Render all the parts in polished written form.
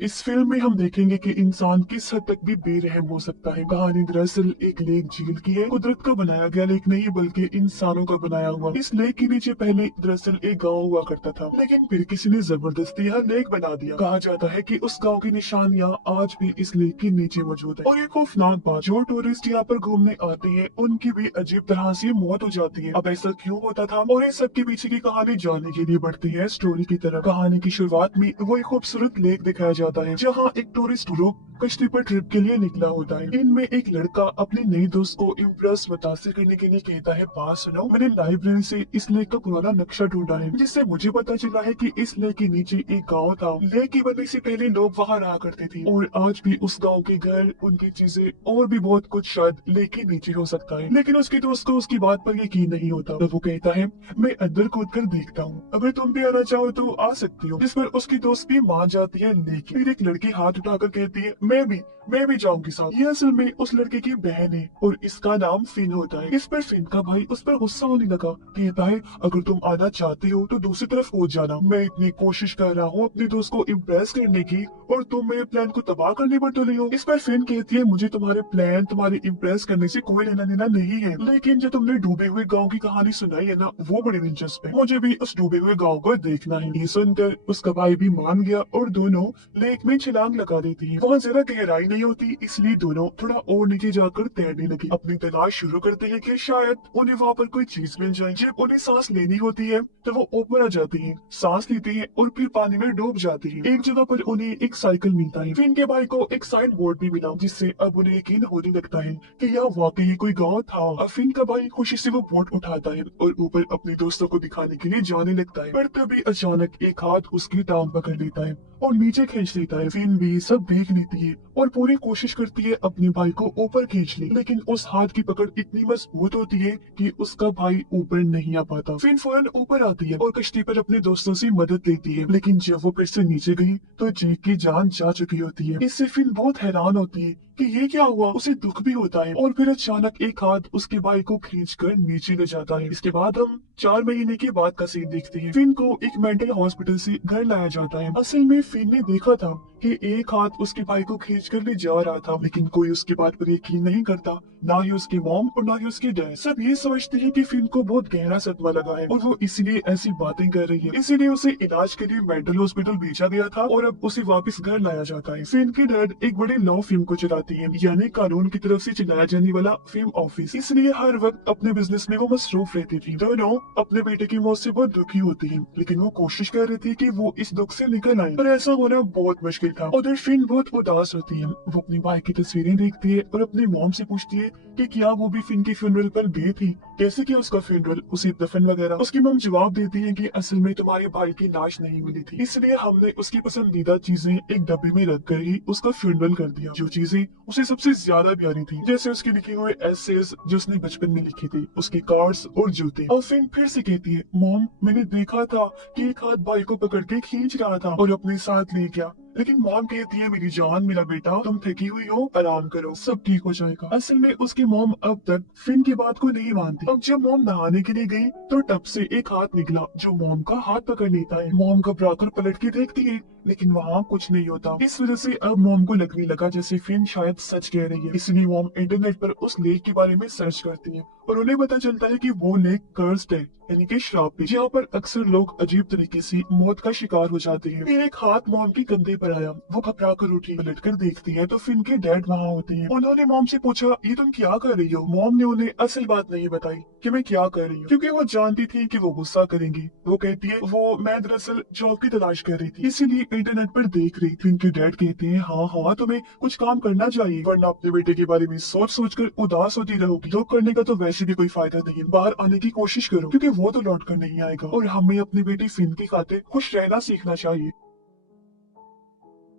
इस फिल्म में हम देखेंगे कि इंसान किस हद तक भी बेरहम हो सकता है। कहानी दरअसल एक लेक झील की है। कुदरत का बनाया गया लेक नहीं बल्कि इंसानों का बनाया हुआ। इस लेक के नीचे पहले दरअसल एक गांव हुआ करता था, लेकिन फिर किसी ने जबरदस्ती यह लेक बना दिया। कहा जाता है कि उस गांव की निशानियां आज भी इस लेक के नीचे मौजूद है। और एक खौफनाक बात, जो टूरिस्ट यहाँ पर घूमने आते हैं उनकी भी अजीब तरह से मौत हो जाती है। अब ऐसा क्यों होता था और इस सब के पीछे की कहानी जानने के लिए बढ़ती है स्टोरी की तरफ। कहानी की शुरुआत में वो एक खूबसूरत लेक दिखाया जाता है, जहाँ एक टूरिस्ट ग्रुप कश्ती पर ट्रिप के लिए निकला होता है। इनमें एक लड़का अपने नए दोस्त को इम्प्रेस मुतासिर करने के लिए कहता है, बात सुनो, मैंने लाइब्रेरी से इस लेक का पुराना नक्शा ढूंढा है, जिससे मुझे पता चला है कि इस लेक के नीचे एक गांव था। लेक की बनने से पहले लोग वहां रहा करते थे और आज भी उस गांव के घर, उनकी चीजें और भी बहुत कुछ शायद लेक के नीचे हो सकता है। लेकिन उसके दोस्त को उसकी बात पर यकीन नहीं होता, तो वो कहता है, मैं अंदर कूद कर देखता हूँ, अगर तुम भी आना चाहो तो आ सकती हो। जिस पर उसकी दोस्त भी मान जाती है, लेकिन फिर एक लड़की हाथ उठाकर कहती है, मैं भी जाऊंगी साथ। ये असल में उस लड़के की बहन है और इसका नाम फिन होता है। इस पर फिन का भाई उस पर गुस्सा होने लगा, कहता है, अगर तुम आना चाहते हो तो दूसरी तरफ कूद जाना, मैं इतनी कोशिश कर रहा हूँ अपने दोस्त को इम्प्रेस करने की और तुम मेरे प्लान को तबाह करने पर तुले हो। इस पर फिन कहती है, मुझे तुम्हारे प्लान, तुम्हारे इम्प्रेस करने से कोई लेना देना नहीं है, लेकिन जो तुमने डूबे हुए गाँव की कहानी सुनाई है ना, वो बड़ी दिलचस्प है, मुझे भी उस डूबे हुए गाँव को देखना है। ये सुनकर उसका भाई भी मान गया और दोनों लेक में छलांग लगा देती है। वहाँ जरा गहराई नहीं होती, इसलिए दोनों थोड़ा और नीचे जाकर तैरने लगे। अपनी तलाश शुरू करते हैं कि शायद उन्हें वहाँ पर कोई चीज मिल जाए। जब उन्हें सांस लेनी होती है तो वो ऊपर आ जाती है, सांस लेती है और फिर पानी में डूब जाती है। एक जगह पर उन्हें एक साइकिल मिलता है। फिन के भाई को एक साइन बोर्ड भी मिला, जिससे अब उन्हें यकीन होने लगता है कि यह वाकई कोई गाँव था। अब फिन का भाई खुशी से वो बोर्ड उठाता है और ऊपर अपने दोस्तों को दिखाने के लिए जाने लगता है, पर तभी अचानक एक हाथ उसकी टांग पकड़ लेता है और नीचे खींच लेता है। फिन भी सब देख लेती है और पूरी कोशिश करती है अपने भाई को ऊपर खींच ले, लेकिन उस हाथ की पकड़ इतनी मजबूत होती है कि उसका भाई ऊपर नहीं आ पाता। फिन फौरन ऊपर आती है और कश्ती पर अपने दोस्तों से मदद लेती है, लेकिन जब वो फिर से नीचे गई तो जैक की जान जा चुकी होती है। इससे फिन बहुत हैरान होती है कि ये क्या हुआ। उसे दुख भी होता है और फिर अचानक एक हाथ उसके भाई को खींचकर नीचे ले जाता है। इसके बाद हम 4 महीने के बाद का सीन देखते हैं। फिन को एक मेंटल हॉस्पिटल से घर लाया जाता है। असल में फिन ने देखा था कि एक हाथ उसके भाई को खींच कर ले जा रहा था, लेकिन कोई उसकी बात पर यकीन नहीं करता, ना ही उसकी मॉम और ना ही उसकी डैड। सब ये समझते हैं कि फिन को बहुत गहरा सदमा लगा है और वो इसलिए ऐसी बातें कर रही है। इसीलिए उसे इलाज के लिए मेंटल हॉस्पिटल भेजा गया था और अब उसे वापस घर लाया जाता है। फिन की डैड एक बड़े लॉ फिल्म को चलाती है, यानी कानून की तरफ से चलाया जाने वाला फिल्म ऑफिस, इसलिए हर वक्त अपने बिजनेस में वो मसरूफ रहती थी। दोनों अपने बेटे की मौत से बहुत दुखी होती है, लेकिन वो कोशिश कर रही थी कि वो इस दुख से निकल आए, पर ऐसा होना बहुत मुश्किल था। उधर फिन बहुत उदास होती है, वो अपने भाई की तस्वीरें देखती है और अपनी मॉम से पूछती है कि क्या वो भी फिन के फ्यूनरल पर गई थी, कैसे किया उसका फ्यूनरल, उसे दफन वगैरह। उसकी मॉम जवाब देती है कि असल में तुम्हारे भाई की लाश नहीं मिली थी, इसलिए हमने उसकी पसंदीदा चीजें एक डब्बे में रख कर ही उसका फ्यूनरल कर दिया। जो चीजें उसे सबसे ज्यादा प्यारी थी, जैसे उसके लिखे हुए एसेज जो उसने बचपन में लिखे थे, उसके कार्ड्स और जूते। और फिन फिर से कहती है, मॉम, मैंने देखा था कि एक हाथ भाई को पकड़ के खींच रहा था और अपने साथ ले गया, लेकिन मॉम कहती है, मेरी जान, मेरा बेटा, तुम थकी हुई हो, आराम करो, सब ठीक हो जाएगा। असल में उसकी मॉम अब तक फिन की बात को नहीं मानती। अब जब मॉम नहाने के लिए गई तो टब से एक हाथ निकला जो मॉम का हाथ पकड़ लेता है। मॉम घबराकर पलट के देखती है, लेकिन वहाँ कुछ नहीं होता। इस वजह से अब मॉम को लगने लगा जैसे फिन शायद सच कह रही है, इसलिए मॉम इंटरनेट पर उस लेक के बारे में सर्च करती है और उन्हें पता चलता है कि वो लेक कर्स्ड है, यानी कि श्राप है, जहाँ पर अक्सर लोग अजीब तरीके से मौत का शिकार हो जाते हैं। फिर एक हाथ मॉम के कंधे पर आया, वो घबरा कर उठी, पलट कर देखती है तो फिन के डैड वहाँ होते हैं। उन्होंने मॉम से पूछा, ये तुम क्या कर रही हो? मॉम ने उन्हें असल बात नहीं बताई कि मैं क्या कर रही हूँ, क्योंकि वो जानती थी कि वो गुस्सा करेंगी। वो कहती है, वो मैं दरअसल जॉब की तलाश कर रही थी, इसीलिए इंटरनेट पर देख रही थी। इनके डैड कहते हैं, हाँ हाँ, तुम्हें कुछ काम करना चाहिए, वरना अपने बेटे के बारे में सोच सोच कर उदास होती रहोगी। जॉब करने का तो वैसे भी कोई फायदा नहीं है, बाहर आने की कोशिश करो, क्योंकि वो तो लौट कर नहीं आएगा और हमें अपनी बेटी फिन की खातिर खुश रहना सीखना चाहिए।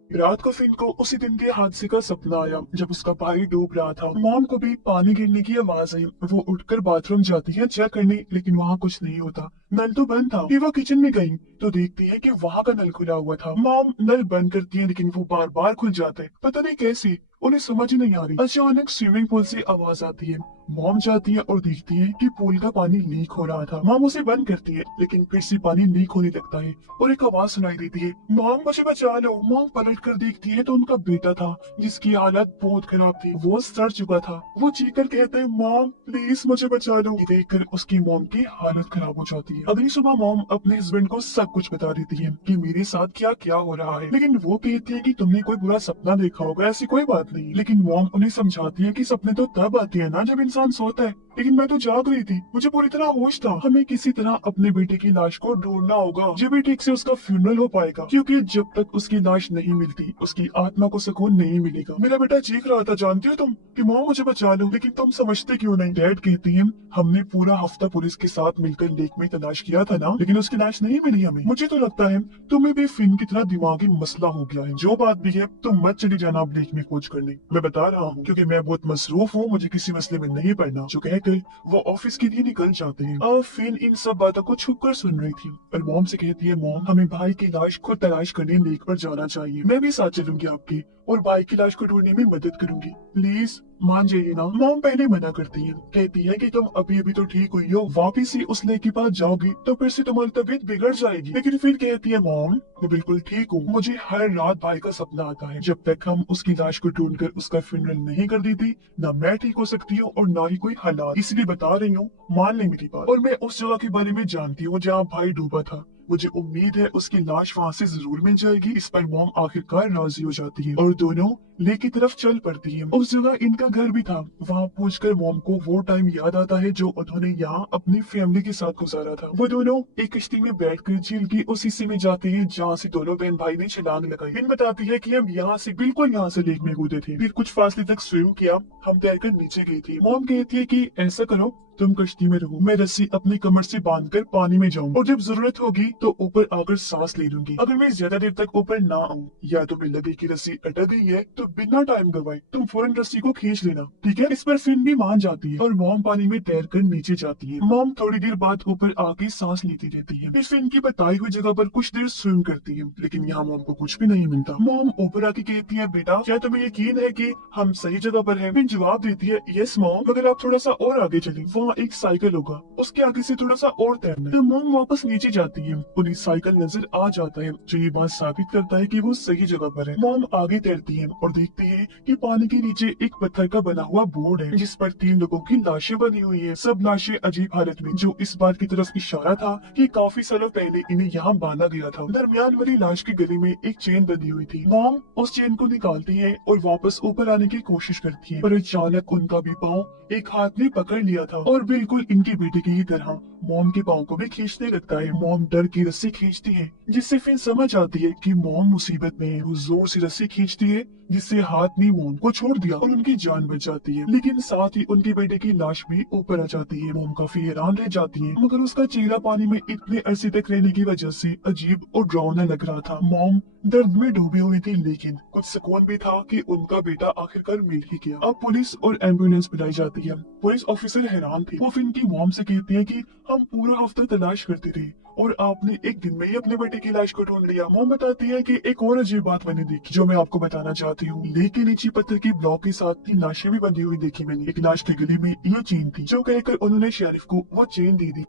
रात को फिन को उसी दिन के हादसे का सपना आया जब उसका भाई डूब रहा था। मॉम को भी पानी गिरने की आवाज आई, वो उठकर बाथरूम जाती है चेक करने, लेकिन वहाँ कुछ नहीं होता, नल तो बंद था। फिर वो किचन में गई तो देखती है कि वहाँ का नल खुला हुआ था। मॉम नल बंद करती है, लेकिन वो बार बार खुल जाता है, पता नहीं कैसे, उन्हें समझ नहीं आ रही। अचानक स्विमिंग पूल से आवाज आती है मॉम जाती है और देखती है कि पूल का पानी लीक हो रहा था। मॉम उसे बंद करती है, लेकिन फिर से पानी लीक होने लगता है और एक आवाज सुनाई देती है, मॉम मुझे बचा लो। मॉम पलट कर देखती है तो उनका बेटा था, जिसकी हालत बहुत खराब थी। वो सड़ चुका था। वो चीखकर कहते हैं, मॉम प्लीज मुझे बचा लो। ये देखकर उसकी मॉम की हालत खराब हो जाती है। अगली सुबह मॉम अपने हस्बैंड को सब कुछ बता देती है कि मेरे साथ क्या क्या हो रहा है, लेकिन वो कहती है कि तुमने कोई बुरा सपना देखा होगा, ऐसी कोई बात नहीं। लेकिन मॉम उन्हें समझाती है कि सपने तो तब आते हैं ना जब इंसान सोता है, लेकिन मैं तो जाग रही थी, मुझे पूरी तरह होश था। हमें किसी तरह अपने बेटे की लाश को ढूंढना होगा, जब भी ठीक से उसका फ्यूनरल हो पाएगा, क्योंकि जब तक उसकी लाश नहीं मिलती उसकी आत्मा को सुकून नहीं मिलेगा। मेरा बेटा चीख रहा था, जानती हो तुम, कि मॉम मुझे बचा लो, लेकिन तुम समझते क्यों नहीं। डैड कहती है, हमने पूरा हफ्ता पुलिस के साथ मिलकर लेक में तलाश किया था ना, लेकिन उसकी लाश नहीं मिली हमें। मुझे तो लगता है तुम्हें भी फिन की तरह दिमागी मसला हो गया है। जो बात भी है तुम मत चली जाना अब लेक में खोज करने, मैं बता रहा हूँ, क्योंकि मैं बहुत मसरूफ हूँ, मुझे किसी मसले में नहीं पड़ना। जो कहकर वो ऑफिस के लिए निकल जाते हैं। अब फिन इन सब बातों को छुप कर सुन रही थी और मॉम से कहती है, मॉम हमें भाई की लाश खुद तलाश करने लेक पर जाना चाहिए। मैं भी साथ चलूंगी आपके और भाई की लाश को ढूंढने में मदद करूंगी, प्लीज मान जाइए ना। मॉम पहले मना करती है, कहती है कि तुम अभी अभी तो ठीक हुई हो, वापिस ही उस लेक के पास जाओगी तो फिर से तुम्हारी तबीयत बिगड़ जाएगी। लेकिन फिर कहती है, मॉम मैं बिल्कुल ठीक हूँ, मुझे हर रात भाई का सपना आता है। जब तक हम उसकी लाश को ढूंढकर उसका फ्यूनरल नहीं कर देती, ना मैं ठीक हो सकती हूँ और ना ही कोई हालात। इसलिए बता रही हूँ, मान ले मेरी बात। और मैं उस जगह के बारे में जानती हूँ जहाँ भाई डूबा था, मुझे उम्मीद है उसकी लाश वहाँ से जरूर मिल जाएगी। इस पर मॉम आखिरकार राजी हो जाती है और दोनों लेक की तरफ चल पड़ती है। उस जगह इनका घर भी था। वहाँ पहुंचकर मॉम को वो टाइम याद आता है जो उन्होंने यहाँ अपनी फैमिली के साथ गुजारा था। वो दोनों एक कश्ती में बैठकर झील के उस हिस्से में जाते हैं जहाँ से दोनों बहन भाई ने छलांग लगाई। इन बताती है कि हम यहाँ से बिल्कुल यहाँ से लेक में कूदे थे, फिर कुछ फासले तक स्विम किया, हम तैरकर नीचे गई थी। मॉम कहती है कि ऐसा करो, तुम कश्ती में रहो, मैं रस्सी अपनी कमर से बांधकर पानी में जाऊं और जब जरूरत होगी तो ऊपर आकर सांस ले लूंगी। अगर मैं ज्यादा देर तक ऊपर ना आऊं या तुम्हें लगे कि रस्सी अटक गई है तो बिना टाइम गवाए तुम फौरन रस्सी को खींच लेना, ठीक है। इस पर फिन भी मान जाती है और मॉम पानी में तैर कर नीचे जाती है। मॉम थोड़ी देर बाद ऊपर आके सांस लेती रहती है, फिर फिन की बताई हुई जगह पर कुछ देर स्विम करती है, लेकिन यहाँ मॉम को कुछ भी नहीं मिलता। मॉम ऊपर आके कहती है, बेटा क्या तुम्हें यकीन है कि हम सही जगह पर हैं? फिन जवाब देती है, यस मॉम, मगर आप थोड़ा सा और आगे चले, वहाँ एक साइकिल होगा, उसके आगे से थोड़ा सा और तैरना है। तो मॉम वापस नीचे जाती है, उन्हें साइकिल नजर आ जाता है, जो ये बात साबित करता है कि वो सही जगह पर है। मॉम आगे तैरती है और देखती है कि पानी के नीचे एक पत्थर का बना हुआ बोर्ड है, जिस पर 3 लोगों की लाशें बनी हुई है, सब लाशें अजीब हालत में, जो इस बात की तरफ इशारा था कि काफी सालों पहले इन्हें यहाँ बांधा गया था। दरमियान वाली लाश के गले में एक चेन बंधी हुई थी। मॉम उस चेन को निकालती है और वापस ऊपर आने की कोशिश करती है, पर अचानक उनका भी पाँव एक हाथ ने पकड़ लिया था और बिल्कुल इनके बेटे की ही तरह मॉम के पाँव को भी खींचने लगता है। मॉम डर की रस्सी खींचती है, जिससे फिर समझ आती है कि मॉम मुसीबत में है। वो जोर से रस्सी खींचती है, जिससे हाथ ने मॉम को छोड़ दिया और उनकी जान बच जाती है। लेकिन साथ ही उनके बेटे की लाश भी ऊपर आ जाती है। मॉम काफी हैरान रह जाती है, मगर उसका चेहरा पानी में इतने अरसे तक रहने की वजह से अजीब और डरावना लग रहा था। मॉम दर्द में डूबी हुई थी, लेकिन कुछ सुकून भी था कि उनका बेटा आखिरकार मिल ही गया। अब पुलिस और एम्बुलेंस बुलाई जाती है। पुलिस ऑफिसर हैरान थे। वो फिन की मॉम से कहती है कि हम पूरा हफ्ता तलाश करते थे और आपने एक दिन में ही अपने बेटे की लाश को ढूंढ लिया। मॉम बताती है कि एक और अजीब बात मैंने देखी, जो मैं आपको बताना चाहती हूँ। लेक के नीचे पत्थर की ब्लॉक के साथ 3 लाशें भी बंधी हुई देखी मैंने। एक लाश के गले में ये चेन थी, जो कहकर उन्होंने शेरिफ को वो चेन दे दी।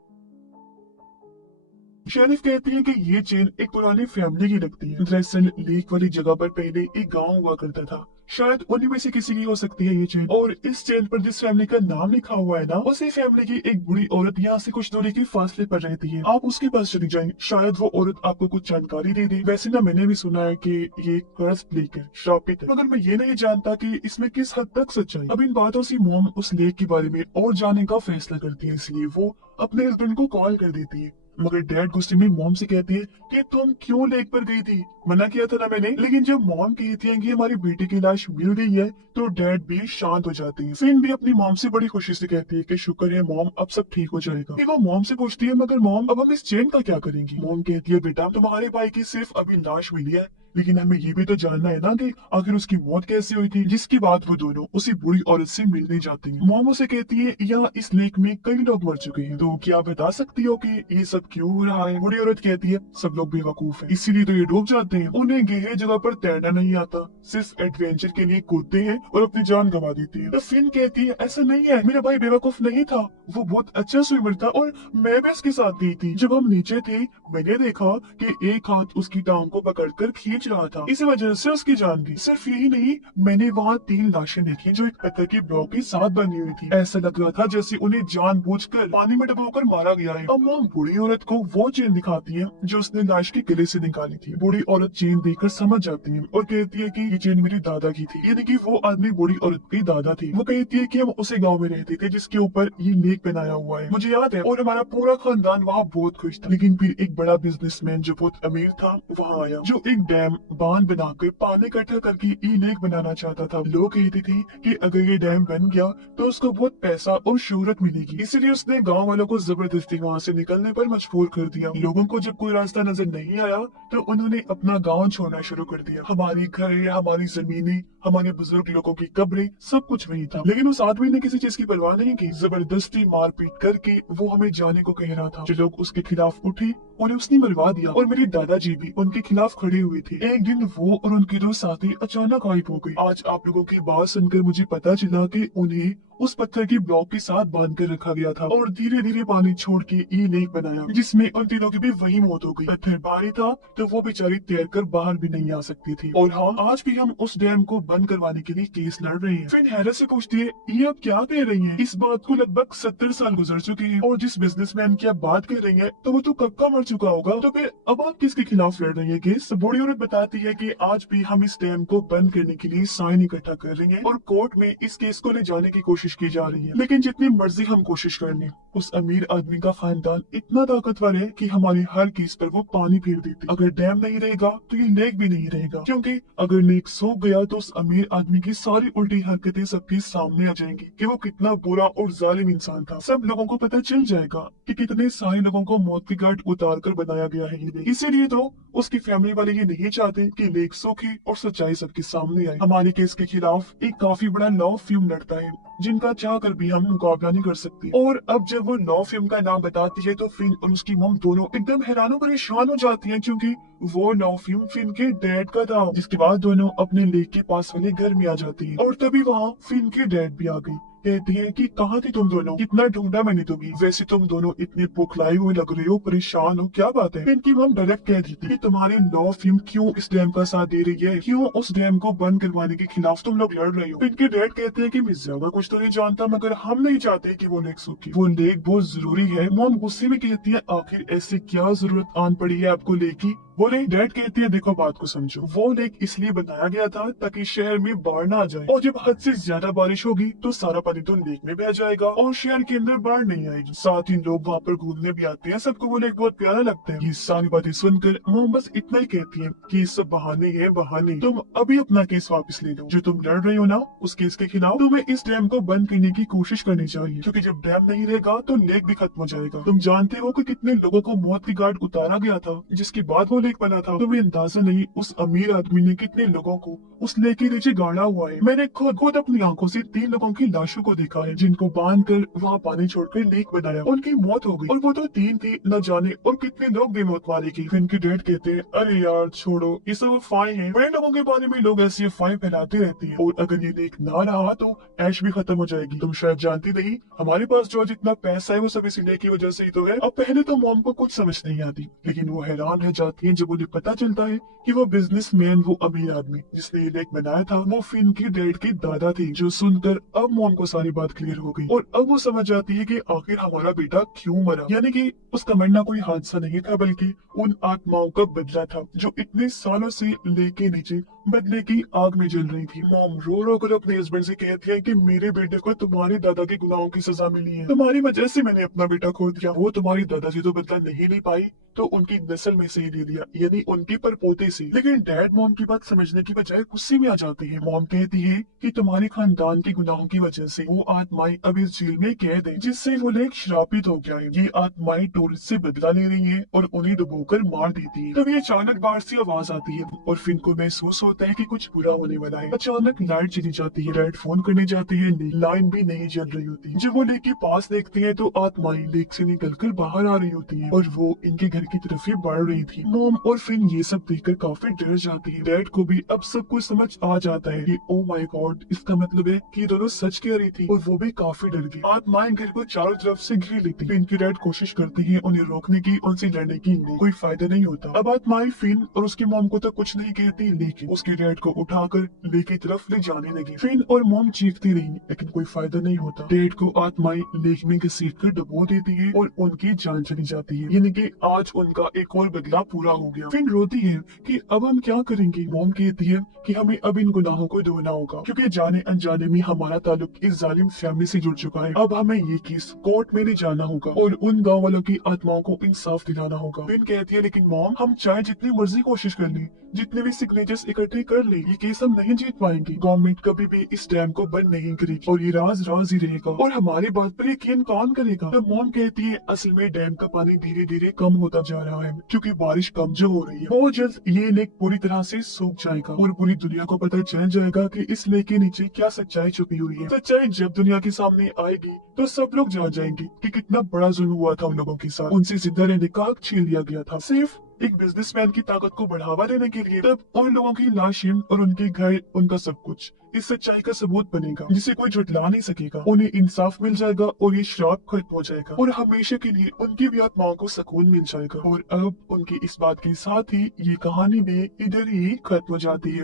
शेरिफ कहती है कि ये चेन एक पुरानी फैमिली की लगती है। दरअसल लेक वाली जगह पर पहले एक गांव हुआ करता था, शायद उन्हीं में से किसी की हो सकती है ये चेन। और इस चेन पर जिस फैमिली का नाम लिखा हुआ है ना, उसी फैमिली की एक बुरी औरत यहाँ से कुछ दूरी के फासले पर रहती है। आप उसके पास चली जाएं, शायद वो औरत आपको कुछ जानकारी दे दे। वैसे ना मैंने भी सुना है कि ये कर्ज लेक है, श्रापित है, मगर मैं ये नहीं जानता कि इसमें किस हद तक सच्चाई। अब इन बातों से मॉम उस लेक के बारे में और जानने का फैसला करती है, इसलिए वो अपने हस्बैंड को कॉल कर देती है। मगर डैड गुस्से में मॉम से कहती है कि तुम क्यों लेक पर गई थी, मना किया था ना मैंने। लेकिन जब मॉम कहती है कि हमारी बेटी की लाश मिल गई है, तो डैड भी शांत हो जाते हैं। फिन भी अपनी मॉम से बड़ी खुशी से कहती है कि शुक्र है मॉम, अब सब ठीक हो जाएगा। फिर वो मॉम से पूछती है, मगर मॉम अब हम इस चेन का क्या करेंगी? मॉम कहती है, बेटा तुम्हारे भाई की सिर्फ अभी लाश मिली है, लेकिन हमें ये भी तो जानना है ना कि आखिर उसकी मौत कैसे हुई थी। जिसके बाद वो दोनों उसी बूढ़ी औरत से मिलने जाते हैं। मॉम उसे कहती है यहाँ इस लेक में कई लोग मर चुके हैं, तो क्या बता सकती हो कि ये सब क्यों हो रहा है। बूढ़ी औरत कहती है सब लोग बेवकूफ है, इसीलिए तो ये डूब जाते हैं। उन्हें गहरी जगह पर तैरना नहीं आता, सिर्फ एडवेंचर के लिए कूदते हैं और अपनी जान गंवा देते हैं। तो फिन कहती है ऐसा नहीं है, मेरा भाई बेवकूफ नहीं था, वो बहुत अच्छा स्विमर था और मैं भी उसके साथ गई थी। जब हम नीचे थे मैंने देखा कि एक हाथ उसकी टांग को पकड़कर खींच रहा था, इस वजह से उसकी जान गई। सिर्फ यही नहीं, मैंने वहाँ 3 लाशें देखी जो एक पत्थर के ब्लॉक के साथ बनी हुई थी। ऐसा लग रहा था जैसे उन्हें जानबूझकर पानी में डुबोकर मारा गया है। अब मॉम बूढ़ी औरत को वो चेन दिखाती है जो उसने लाश के गले से निकाली थी। बूढ़ी औरत चेन देखकर समझ जाती है और कहती है कि ये चेन मेरी दादा की थी, यानी कि वो आदमी बूढ़ी औरत के दादा थे। वो कहती है कि हम उसे गांव में रहते थे जिसके ऊपर ये लेक बनाया हुआ है, मुझे याद है, और हमारा पूरा खानदान वहाँ बहुत खुश था। लेकिन फिर एक बड़ा बिजनेसमैन जो बहुत अमीर था वहाँ आया, जो एक डैम बांध बनाकर पानी इकट्ठा करके ये लेक बनाना चाहता था। लोग कहते थे कि अगर ये डैम बन गया तो उसको बहुत पैसा और शोहरत मिलेगी, इसलिए उसने गांव वालों को जबरदस्ती वहाँ से निकलने पर मजबूर कर दिया। लोगों को जब कोई रास्ता नजर नहीं आया तो उन्होंने अपना गांव छोड़ना शुरू कर दिया। हमारी घर, हमारी जमीनें, हमारे बुजुर्ग लोगों की कब्रें, सब कुछ वही था। लेकिन उस आदमी ने किसी चीज की परवाह नहीं की, जबरदस्ती मारपीट करके वो हमें जाने को कह रहा था। जो लोग उसके खिलाफ उठे उन्हें उसने मरवा दिया और मेरे दादाजी भी उनके खिलाफ खड़े हुए थे। एक दिन वो और उनके 2 साथी अचानक गायब हो गए। आज आप लोगों की बात सुनकर मुझे पता चला कि उन्हें उस पत्थर की ब्लॉक के साथ बांध कर रखा गया था और धीरे धीरे पानी छोड़ के ये लेक बनाया, जिसमें उन तीनों की भी वही मौत हो गई। पत्थर भारी था तो वो बेचारी तैरकर बाहर भी नहीं आ सकती थी। और हाँ, आज भी हम उस डैम को बंद करवाने के लिए केस लड़ रहे हैं। फिर हैरत से पूछती है ये आप क्या कह रही हैं? इस बात को लगभग 70 साल गुजर चुके हैं और जिस बिजनेसमैन की आप बात कर रही हैं तो वो तो कब का मर चुका होगा, तो फिर अब आप किसके खिलाफ लड़ रही है केस? बूढ़ी औरत बताती है कि आज भी हम इस डैम को बंद करने के लिए साइन इकट्ठा कर रही हैं और कोर्ट में इस केस को ले जाने की कोशिश की जा रही है। लेकिन जितनी मर्जी हम कोशिश कर लें, उस अमीर आदमी का खानदान इतना ताकतवर है कि हमारे हर केस पर वो पानी फेर देते। अगर डैम नहीं रहेगा तो ये लेक भी नहीं रहेगा, क्योंकि अगर लेक सूख गया तो उस अमीर आदमी की सारी उल्टी हरकतें सबके सामने आ जाएंगी कि वो कितना बुरा और जालिम इंसान था। सब लोगों को पता चल जाएगा कि कितने सारे लोगों को मौत के घाट उतार कर बनाया गया है ये लेक। इसीलिए तो उसकी फैमिली वाले ये नहीं चाहते कि लेक सूखे और सच्चाई सबके सामने आए। हमारे केस के खिलाफ एक काफी बड़ा लॉ फर्म लड़ता है जिनका चाह कर भी हम मुकाबला नहीं कर सकते। और अब जब वो लॉ फर्म का नाम बताती है तो फिन और उसकी मम दोनों एकदम हैरान और परेशान हो जाती हैं, क्योंकि वो लॉ फर्म फिन के डैड का था। जिसके बाद दोनों अपने लेक के पास वाले घर में आ जाती है और तभी वहाँ फिन के डैड भी आ गई। कहती है कि कहाँ थी तुम दोनों, कितना ढूंढा मैंने तुम्हें, वैसे तुम दोनों इतने बुखलाए हुए लग रहे हो, परेशान हो, क्या बात है? इनकी मम डायरेक्ट कह देती है तुम्हारी लॉ फर्म क्यों इस डैम का साथ दे रही है, क्यों उस डैम को बंद करवाने के खिलाफ तुम लोग लड़ रहे हो। इनके डैड कहते हैं कि मैं ज्यादा कुछ तो नहीं जानता, मगर हम नहीं चाहते कि वो लेक सूखे, वो लेक बहुत जरूरी है। मॉम गुस्से में कहती है आखिर ऐसी क्या जरूरत आन पड़ी है आपको लेक की? बोले डैड कहती है देखो बात को समझो, वो लेक इसलिए बनाया गया था ताकि शहर में बाढ़ ना आ जाए, और जब हद से ज्यादा बारिश होगी तो सारा पानी तो लेक में बह जाएगा और शहर के अंदर बाढ़ नहीं आएगी। साथ ही लोग वहाँ पर घूमने भी आते हैं, सबको वो लेक बहुत प्यारा लगता है। ये सारी बातें सुनकर मोम बस इतना ही कहती है कि ये सब बहाने हैं, बहाने। तुम अभी अपना केस वापस ले लो, जो तुम लड़ रहे हो ना उस केस के खिलाफ, तुम्हें इस डैम को बंद करने की कोशिश करनी चाहिए, क्योंकि जब डैम नहीं रहेगा तो लेक भी खत्म हो जाएगा। तुम जानते हो कि कितने लोगों को मौत की घाट उतारा गया था जिसके बाद वो लेक बना था। तुम्हें अंदाजा नहीं उस अमीर आदमी ने कितने लोगों को उस लेक के नीचे गाड़ा हुआ है। मैंने खुद अपनी आंखों से 3 लोगों की लाशों को देखा है जिनको बांध कर वहाँ पानी छोड़कर लेक बनाया, उनकी मौत हो गई और वो तो 3 थी, न जाने और कितने लोग बेमौत मारे गए। फिर इनके डैड कहते हैं अरे यार छोड़ो, ये सब अफवाहें हैं, बड़े लोगों के बारे में लोग ऐसी अफवाहें फैलाते रहते हैं, और अगर ये लेक ना रहा तो ऐश भी खत्म हो जाएगी। तुम शायद जानती नहीं, हमारे पास जो जितना पैसा है वो सब इसी लेक की वजह से ही तो है। अब पहले तो मॉम को कुछ समझ नहीं आती, लेकिन वो हैरान रह जाती है जब उन्हें पता चलता है कि वो बिजनेसमैन, वो अमीर आदमी जिसने ये लेक बनाया था, वो फिन के डैड के दादा थे। जो सुनकर अब मॉम को सारी बात क्लियर हो गई और अब वो समझ जाती है कि आखिर हमारा बेटा क्यों मरा, यानी कि उसका मरना कोई हादसा नहीं था बल्कि उन आत्माओं का बदला था जो इतने सालों से लेक के नीचे बदले की आग में जल रही थी। मॉम रो रो कर अपने हस्बैंड से कहती है कि मेरे बेटे को तुम्हारे दादा के गुनाहों की सजा मिली है, तुम्हारी वजह से मैंने अपना बेटा खो दिया। वो तुम्हारी दादाजी तो बदला नहीं ले पाई तो उनकी नस्ल में से ही ले लिया, यानी उनके परपोते से। लेकिन डैड मॉम की बात समझने की बजाय गुस्से में आ जाती है। मॉम कहती है कि तुम्हारे खानदान के गुनाहों की वजह से वो आत्माएं अब इस जेल में कैद है, जिससे वो लोग श्रापित हो गया है। ये आत्माएं टूरिस्ट से बदला ले रही है और उन्हें डुबोकर मार देती है। तभी अचानक बाहर से आवाज आती है और फिन को महसूस होता है कि कुछ बुरा होने वाला है। अचानक लाइट चली जाती है। डैड फोन करने जाते हैं, लाइन भी नहीं जल रही होती। जब वो लेक के पास देखते हैं तो आत्माएं लेक से निकलकर बाहर आ रही होती है और वो इनके घर की तरफ ही बढ़ रही थी। मॉम और फिन ये सब देखकर काफी डर जाती है। डैड को भी अब सब कुछ समझ आ जाता है कि ओ माय गॉड, इसका मतलब है कि ये दोनों सच कह रही थी और वो भी काफी डर गई। आत्माएं घर को चारों तरफ से घेर लेती है। इनकी डैड कोशिश करती है उन्हें रोकने की, उनसे लड़ने की, कोई फायदा नहीं होता। अब आत्माएं फिन और उसकी मॉम को तो कुछ नहीं कहती, लेकिन उसके डैड को उठाकर लेक की तरफ ले जाने लगी। फिन और मॉम चीखती रही लेकिन कोई फायदा नहीं होता। डैड को आत्माएं लेक में घसीट कर डुबो देती है और उनकी जान चली जाती है, यानी कि आज उनका एक और बदला पूरा हो गया। फिन रोती है कि अब हम क्या करेंगे। मॉम कहती है कि हमें अब इन गुनाहों को धोना होगा, क्योंकि जाने अनजाने में हमारा ताल्लुक इस जालिम फैमिली से जुड़ चुका है। अब हमें ये केस कोर्ट में ले जाना होगा और उन गाँव वालों की आत्माओं को इंसाफ दिलाना होगा। फिन कहती है लेकिन मॉम, हम चाहे जितनी मर्जी कोशिश कर लें, जितने भी सिग्नेचर्स इकट्ठे कर ले, ये केस हम नहीं जीत पाएंगे। गवर्नमेंट कभी भी इस डैम को बंद नहीं करेगी और ये राज राज ही रहेगा और हमारी बात पर यकीन कौन करेगा। तो मॉम कहती है असल में डैम का पानी धीरे धीरे कम होता जा रहा है क्योंकि बारिश कम जो हो रही है। बहुत जल्द ये लेक पूरी तरह से सूख जाएगा और पूरी दुनिया को पता चल जाएगा कि इस लेक के नीचे क्या सच्चाई छुपी हुई है। सच्चाई जब दुनिया के सामने आएगी तो सब लोग जान जाएंगे कि कितना बड़ा जुल्म हुआ था उन लोगों के साथ। उनसे जिंदा रहने का हक छीन लिया गया था सिर्फ एक बिजनेसमैन की ताकत को बढ़ावा देने के लिए। तब उन लोगों की लाशें और उनके घर, उनका सब कुछ इस सच्चाई का सबूत बनेगा जिसे कोई झुठला नहीं सकेगा। उन्हें इंसाफ मिल जाएगा और ये श्राप खत्म हो जाएगा और हमेशा के लिए उनकी भी आत्माओं को सुकून मिल जाएगा। और अब उनकी इस बात के साथ ही ये कहानी में इधर ही खत्म हो जाती है।